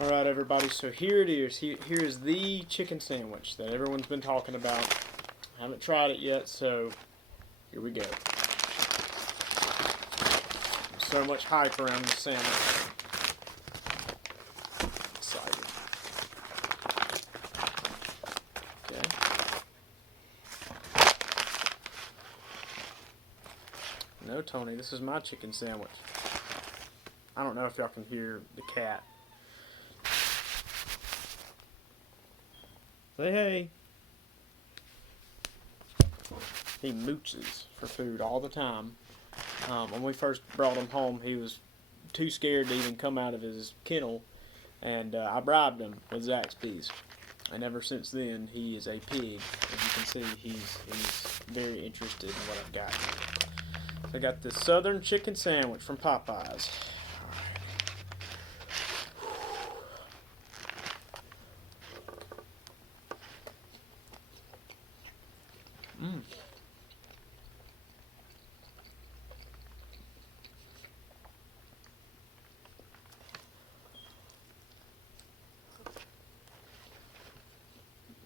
Alright everybody, so here it is. Here is the chicken sandwich that everyone's been talking about. I haven't tried it yet, so here we go. So much hype around this sandwich. Excited. Okay. No, Tony, this is my chicken sandwich. I don't know if y'all can hear the cat. Say hey. He mooches for food all the time. When we first brought him home, he was too scared to even come out of his kennel, and I bribed him with Zaxby's. And ever since then, he is a pig. As you can see, he's very interested in what I've got. I got this Southern chicken sandwich from Popeyes.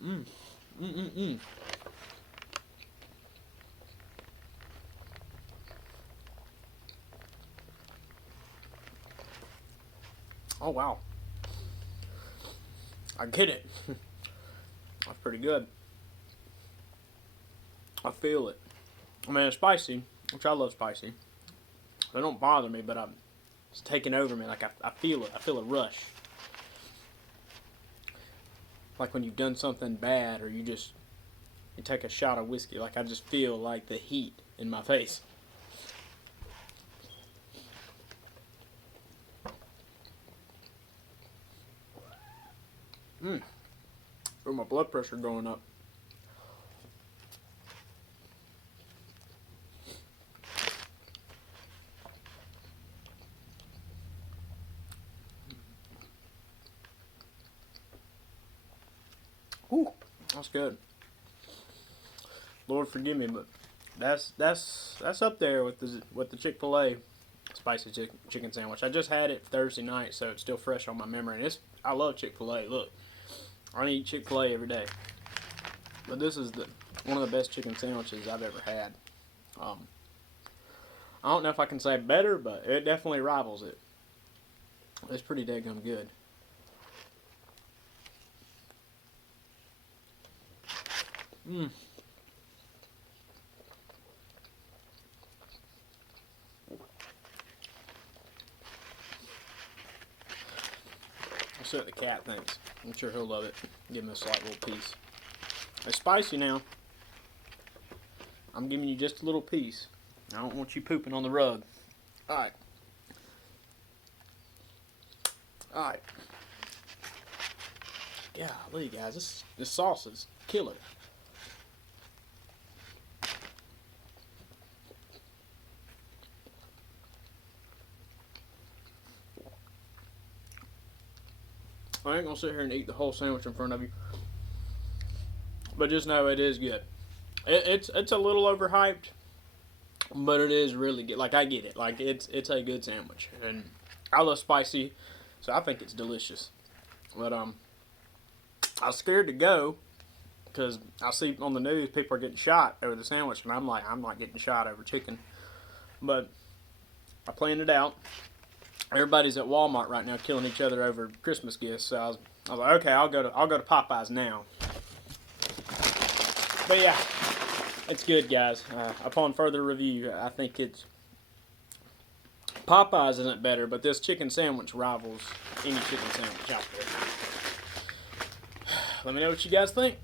Mmm. Mmm. Mmm. Oh wow. I get it. That's pretty good. I feel it. I mean, it's spicy, which I love spicy. They don't bother me, but it's taking over me. Like I feel it. I feel a rush. Like when you've done something bad, or you take a shot of whiskey. Like I just feel like the heat in my face. Feel my blood pressure going up. Whew, that's good. Lord forgive me, but that's up there with the Chick-fil-A spicy chicken sandwich. I just had it Thursday night, so it's still fresh on my memory. And I love Chick-fil-A. Look, I eat Chick-fil-A every day, but this is one of the best chicken sandwiches I've ever had. I don't know if I can say better, but it definitely rivals it. It's pretty daggum good. Mmm. I'll see what the cat thinks. I'm sure he'll love it. Give him a slight little piece. It's spicy now. I'm giving you just a little piece. I don't want you pooping on the rug. Alright. Alright. Golly, guys, this sauce is killer. I ain't gonna sit here and eat the whole sandwich in front of you, but just know it is good. It's a little overhyped, but it is really good. Like I get it. Like it's a good sandwich, and I love spicy, so I think it's delicious. But I was scared to go because I see on the news people are getting shot over the sandwich, and I'm like, I'm not getting shot over chicken. But I planned it out. Everybody's at Walmart right now killing each other over Christmas gifts, so I was like, okay, I'll go to Popeyes now. But yeah, it's good, guys. Upon further review, I think Popeyes isn't better, but this chicken sandwich rivals any chicken sandwich out there. Let me know what you guys think.